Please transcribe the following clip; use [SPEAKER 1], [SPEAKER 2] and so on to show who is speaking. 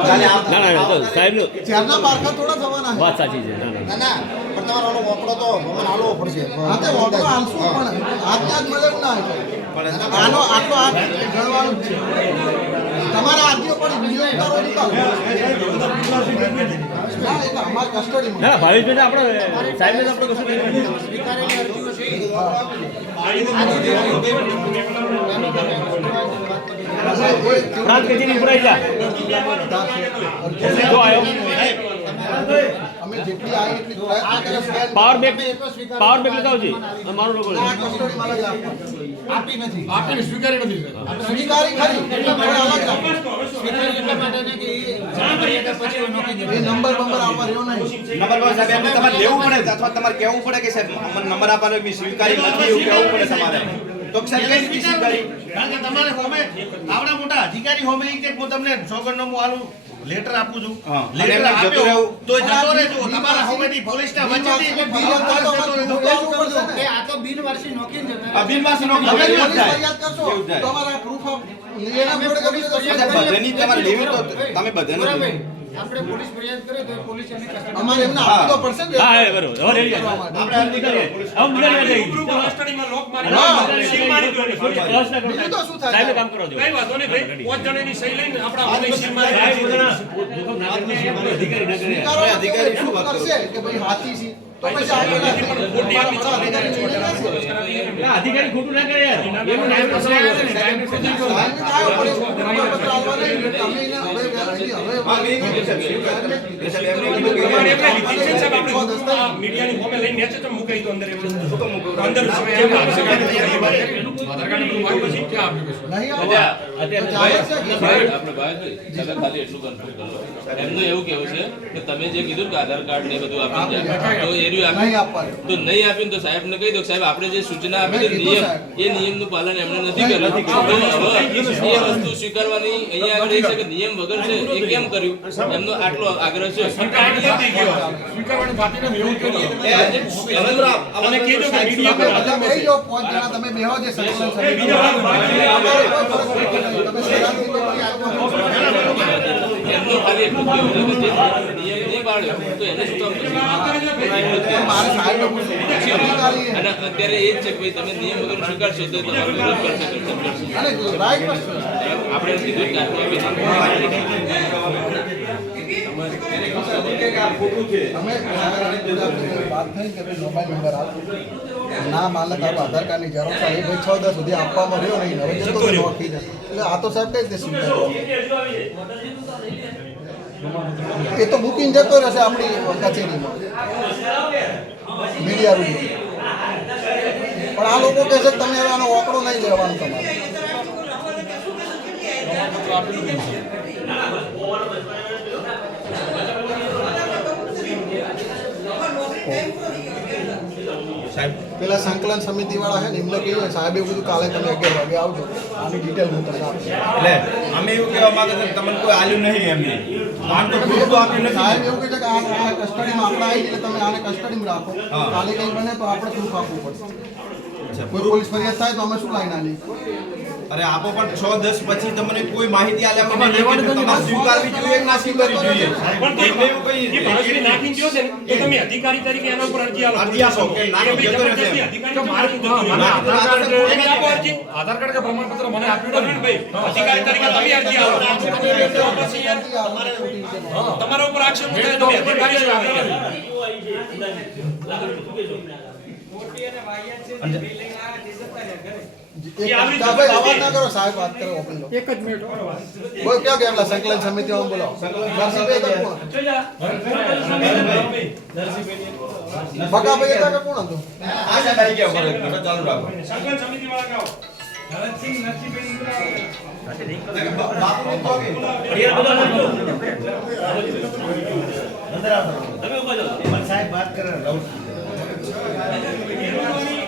[SPEAKER 1] ના ના ના તો સાહેબનું
[SPEAKER 2] ચારના પારખા થોડા થવાના
[SPEAKER 1] વાત સાચી છે ના ના
[SPEAKER 3] ના ના પણ તમારો ઓલો તો મને હાલવો પડશે
[SPEAKER 2] હા તે ઓટો હાલશું પણ આજના જ મળે ના આનો આટલો હાથ ગણવાનું છે તમારા આરટીઓ પણ વીડિયો ઉતારો નીકાળો ના એ તો અમારા કસ્ટડીમાં
[SPEAKER 1] ના ભાવેશભાઈ આપણે સાહેબને આપણે કશું નહીં પ્રાંત કચેરી ભરાઈ જા. જો આવ્યો
[SPEAKER 2] અમે જેટલી આવી એટલી પ્રયત્ન કરે છે
[SPEAKER 1] પાવર બેક પાવર બેક લેતા મારો લોકો
[SPEAKER 2] આ કસ્ટડીમાં લઈ આપવાનું.
[SPEAKER 3] આપી નથી
[SPEAKER 4] આપીને સ્વીકારી નથી
[SPEAKER 2] સ્વીકારી ખરી. પણ અલગ રાખો.
[SPEAKER 3] સ્વીકારી એટલા માટે કે એ જાણ કરી એટલે પછી એ નોખી
[SPEAKER 2] એ
[SPEAKER 3] દે
[SPEAKER 2] નંબર આવવા રહ્યો નહીં.
[SPEAKER 5] નંબર પર સાહેબ તમારે લેવું પડે અથવા તમારે કહેવું પડે કે સાહેબ નંબર આપવાનો સ્વીકારી નથી એવું કહેવું પડે તમારે? તો સાહેબ કઈ રીતે સ્વીકારી
[SPEAKER 4] કારણ કે તમારે હોમે આવડા મોટા અધિકારી હોમે કે હું તમને સોગંદનામું આલું લેટર આપું છું લેટર આપ્યો તો જતો રહેજો તમારા હોમેથી પોલીસના વચ્ચેથી જતો.
[SPEAKER 3] કે આ તો બિલ વારસી નોખી જ
[SPEAKER 5] આ બિનવાસી નો
[SPEAKER 2] તમે
[SPEAKER 5] એવું જ
[SPEAKER 2] પોલીસ
[SPEAKER 5] થાય.
[SPEAKER 2] ફરિયાદ કરશો
[SPEAKER 5] એવું જ થાય.
[SPEAKER 2] તો અમારા proof of લેણા જોડે
[SPEAKER 3] પોલીસ
[SPEAKER 2] કબીર કરશો.
[SPEAKER 3] ફરિયાદ
[SPEAKER 5] સાહેબ, બધાની તમારે લેવી તો તમે બધાને.
[SPEAKER 3] આપણે પોલીસ ફરિયાદ કરે તો પોલીસ એની કસ્ટડી
[SPEAKER 2] અમારે એમને આપવું પડશે ને?
[SPEAKER 1] હા બરોબર. હવે રેડી
[SPEAKER 5] આપણે અરજી કરીએ.
[SPEAKER 1] હવે મુલાકાત થઈ ગઈ.
[SPEAKER 6] કસ્ટડીમાં લોક મારી સીલ મારી દો
[SPEAKER 1] કરો
[SPEAKER 2] બીજું તો શું થાય?
[SPEAKER 1] સાહેબે કામ કરવા દો
[SPEAKER 6] કઈ વાંધો નહીં ભાઈ. પાંચ જણાની સહી લઈને આપણા હોમે સીલ મારી
[SPEAKER 1] સાહેબ જોખમ ના કરીને અધિકારી ના કરે
[SPEAKER 5] અધિકારી શું
[SPEAKER 2] કરશે? કે ભાઈ હાથી છે? અધિકારી.
[SPEAKER 1] ખોટું ના કરે
[SPEAKER 6] મીડિયાની હોમે લઈને નેચે તો મૂકાઈ તો અંદર. અંદર? આધાર કાર્ડ? ક્યાં.
[SPEAKER 1] અત્યારે
[SPEAKER 2] તો ચાલે છે કે
[SPEAKER 7] ભાઈ, આપણે ભાઈ તમે ખાલી એટલું confirm કરો. એમનું એવું કેવું છે કે તમે જે કીધું કે આધાર કાર્ડ ને બધું આપી તો એ રહ્યું
[SPEAKER 2] નહીં
[SPEAKER 7] આપ્યું
[SPEAKER 2] આપવાનું.
[SPEAKER 7] તો નહીં આપ્યું તો સાહેબને કહી દો સાહેબ આપણે જે સૂચના આપી
[SPEAKER 2] મેં
[SPEAKER 7] છે
[SPEAKER 2] નિયમનું
[SPEAKER 7] એ નિયમનું પાલન એમણે નથી કર્યું. એ વસ્તુ સ્વીકારવાની અહીંયા આગળ એ છે કે નિયમ વગર છે એ કેમ કર્યું? એમનો આટલો આગ્રહ છે.
[SPEAKER 6] સ્વીકારવાની નથી ગયો. સ્વીકારવાની બાકી નથી એવું કર્યું.
[SPEAKER 5] એ હવે આ- આ
[SPEAKER 6] અને કહેજો કે મીડિયા પર
[SPEAKER 2] બધા બેસી જાઓ, પાંચ જણા તમે બેહો જે સંકલન સમિતિ. અમારે કોઈ ફરક નથી. તમે સલામતી તો કરી આપો.
[SPEAKER 7] એમનું ખાલી એટલું જ કહેવું છે કે જે નિયમ નહીં પાડ્યો તો એને stop પછી
[SPEAKER 2] મારે સાહેબને પૂછવું. અધિકારી એ.
[SPEAKER 7] અને અત્યારે એ જ છે કે ભાઈ તમે નિયમ વગર સ્વીકારશો તો તમારો વિરોધ કરશે. આપણે કીધું કે
[SPEAKER 2] વાત થઈ મોબાઈલ નંબર આપો ના માલક આપ આધાર કાર્ડની ઝેરોક્ષ આવી ભાઈ છ દસ સુધી આપવામાં રહ્યો નહીં હવે જતો રહ્યો એટલે આ તો સાહેબ કઈ રીતે એ તો બુકિંગ જતો રહેશે આપણી કચેરીમાં મીડિયા રૂમ પણ આ લોકો કહે છે તમે હવે આનો ઓકડો નહીં લેવાનો તમારે પેલા સંકલન સમિતિ વાળા છે ને એમને કહ્યું સાહેબ એવું બધું કાલે તમે અગિયાર વાગે આવજો. આની ડિટેલ હું તમને આપીશ
[SPEAKER 5] એટલે અમે એવું કહેવા માંગે છે તમને કોઈ આલ્યું નહીં એમને તો આપ્યું
[SPEAKER 2] સાહેબ એવું કહે છે કે આ આ કસ્ટડીમાં આપણે આવી એટલે તમે આને કસ્ટડીમાં રાખો. કાલે કંઈ બને તો આપણે પ્રૂફ આપવું પડશે? કોઈ પોલીસ ફરિયાદ થાય તો અમે શું લાઈન આલી
[SPEAKER 5] અરે આપો પણ છ દસ પછી તમને કોઈ માહિતી આલ્યા કે તમારે સ્વીકારવી જોઈએ કે ના સ્વીકારવી જોઈએ.
[SPEAKER 6] પણ તો
[SPEAKER 5] એવું કઈ
[SPEAKER 6] એ ભરતભાઈ નાખીને ગયો છે ને, તો તમે અધિકારી તરીકે એના ઉપર અરજી આલો.
[SPEAKER 5] અરજી આપો કે નાખી
[SPEAKER 6] ગયો ભાઈ અધિકારી તો મારે
[SPEAKER 4] મને આધાર કાર્ડ
[SPEAKER 6] તમે આપો અરજી.
[SPEAKER 4] આધાર કાર્ડ કે પ્રમાણપત્ર મને આપ્યું નથી.
[SPEAKER 6] ભાઈ અધિકારી તરીકે તમે અરજી આલો. પછી યાર, તમારા ઉપર આક્ષેપ થાય તો અધિકારી જ આવે મોટી
[SPEAKER 2] અને ભાઈ છે ના આ દેશતા ને કરો એક જ મિનિટ બોલ ક્યાં સંકલન સમિતિ હતા કે કોણ હતું?
[SPEAKER 5] ચાલુ રાખો.
[SPEAKER 6] સંકલન
[SPEAKER 1] તમે
[SPEAKER 3] સાહેબ વાત કરે